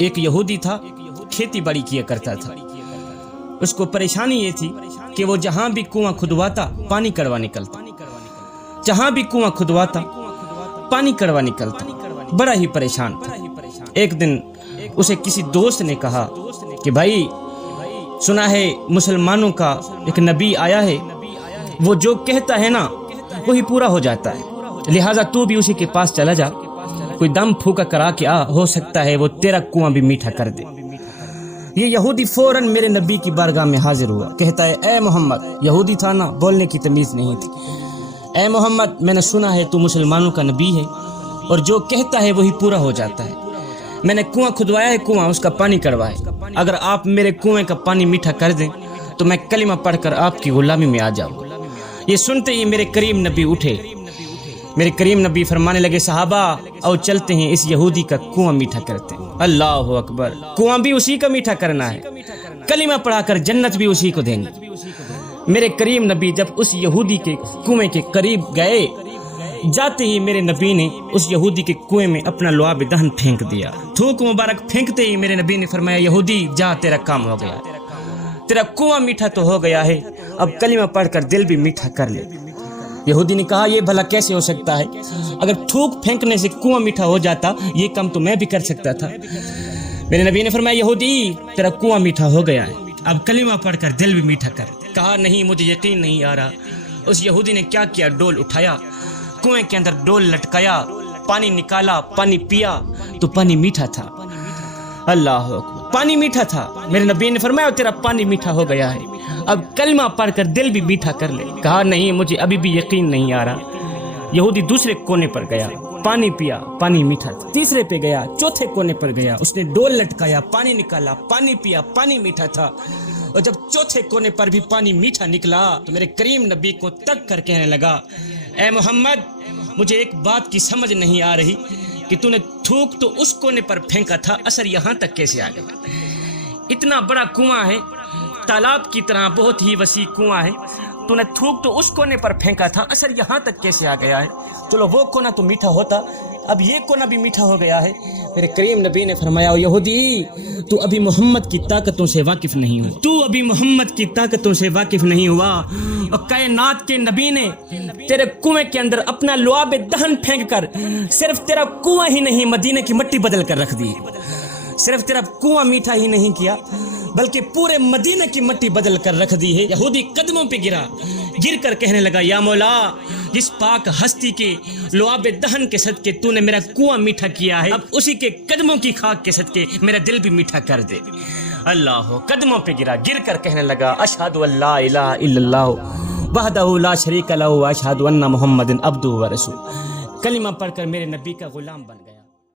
ایک یہودی تھا، کھیتی باڑی کیا کرتا تھا۔ اس کو پریشانی یہ تھی کہ وہ جہاں بھی کنواں کھدواتا پانی کڑوا نکلتا، جہاں بھی کنواں کھدواتا پانی کڑوا نکلتا، بڑا ہی پریشان تھا۔ ایک دن اسے کسی دوست نے کہا کہ بھائی سنا ہے مسلمانوں کا ایک نبی آیا ہے، وہ جو کہتا ہے نا وہی پورا ہو جاتا ہے، لہٰذا تو بھی اسی کے پاس چلا جا، کوئی دم پھونکا کرا کے آ، ہو سکتا ہے وہ تیرا کنواں بھی میٹھا کر دے۔ یہ یہودی فوراً میرے نبی کی بارگاہ میں حاضر ہوا، کہتا ہے اے محمد، یہودی تھا نا، بولنے کی تمیز نہیں تھی، اے محمد میں نے سنا ہے تو مسلمانوں کا نبی ہے اور جو کہتا ہے وہی پورا ہو جاتا ہے، میں نے کنواں کھدوایا ہے، کنواں اس کا پانی کڑوا ہے، اگر آپ میرے کنویں کا پانی میٹھا کر دیں تو میں کلمہ پڑھ کر آپ کی غلامی میں آ جاؤں۔ یہ سنتے ہی میرے کریم نبی اٹھے، میرے کریم نبی فرمانے لگے صحابہ او چلتے ہیں اس یہودی کا کنواں میٹھا کرتے ہیں۔ اللہ اکبر، کنواں بھی اسی کا میٹھا کرنا ہے، کلمہ پڑھا کر جنت بھی اسی کو دیں گے۔ میرے کریم نبی جب اس یہودی کے کنویں کے قریب گئے، جاتے ہی میرے نبی نے اس یہودی کے کنویں میں اپنا لعاب دہن پھینک دیا۔ تھوک مبارک پھینکتے ہی میرے نبی نے فرمایا یہودی جا، تیرا کام ہو گیا، تیرا کنواں میٹھا تو ہو گیا ہے، اب کلمہ پڑھ کر دل بھی میٹھا کر لے۔ یہودی نے کہا یہ بھلا کیسے ہو سکتا ہے، اگر تھوک پھینکنے سے کنواں میٹھا ہو جاتا یہ کام تو میں بھی کر سکتا تھا۔ میرے نبی نے فرمایا یہودی تیرا کنواں میٹھا ہو گیا ہے، اب کلمہ پڑھ کر دل بھی میٹھا کر۔ کہا نہیں مجھے یقین نہیں آ رہا۔ اس یہودی نے کیا کیا، ڈول اٹھایا، کنویں کے اندر ڈول لٹکایا، پانی نکالا، پانی پیا تو پانی میٹھا تھا۔ اللہ اکبر، پانی میٹھا تھا۔ میرے نبی نے فرمایا تیرا پانی میٹھا ہو گیا ہے، اب کلمہ پڑھ کر دل بھی میٹھا کر لے۔ کہا نہیں مجھے ابھی بھی یقین نہیں آ رہا۔ یہودی دوسرے کونے پر گیا، پانی پیا، پانی میٹھا تھا۔ تیسرے پہ گیا، چوتھے کونے پر گیا، اس نے ڈول لٹکایا، پانی نکالا، پانی پیا، پانی میٹھا تھا۔ اور جب چوتھے کونے پر بھی پانی میٹھا نکلا تو میرے کریم نبی کو تک کر کہنے لگا اے محمد مجھے ایک بات کی سمجھ نہیں آ رہی کہ تو نے تھوک تو اس کونے پر پھینکا تھا، اثر یہاں تک کیسے آ گیا؟ اتنا بڑا کنواں ہے، تالاب کی طرح بہت ہی وسیع کنواں ہے، تو نے تھوک تو اس کونے پر پھینکا تھا، اثر یہاں تک کیسے آ گیا ہے؟ چلو وہ کونا تو میٹھا ہوتا، اب یہ کونا بھی میٹھا ہو گیا ہے۔ میرے کریم نبی نے فرمایا یہودی تو ابھی محمد کی طاقتوں سے واقف نہیں ہوا، تو ابھی محمد کی طاقتوں سے واقف نہیں ہوا، اور کائنات کے نبی نے تیرے کنویں کے اندر اپنا لعاب دہن پھینک کر صرف تیرا کنواں ہی نہیں مدینے کی مٹی بدل کر رکھ دی، صرف تیرا کنواں میٹھا ہی نہیں کیا بلکہ پورے مدینہ کی مٹی بدل کر رکھ دی ہے۔ یہودی قدموں پہ گرا، گر کر کہنے لگا یا مولا جس پاک ہستی کے لعاب دہن کے صدقے تو نے میرا کنواں میٹھا کیا ہے، اب اسی کے قدموں کی خاک کے صدقے میرا دل بھی میٹھا کر دے۔ اللہ قدموں پہ گرا، گر کر کہنے لگا اشہد ان لا الہ الا اللہ وحدہ لا شریک لہ واشہد ان محمد عبدہ ورسولہ، کلمہ پڑھ کر میرے نبی کا غلام بن گیا۔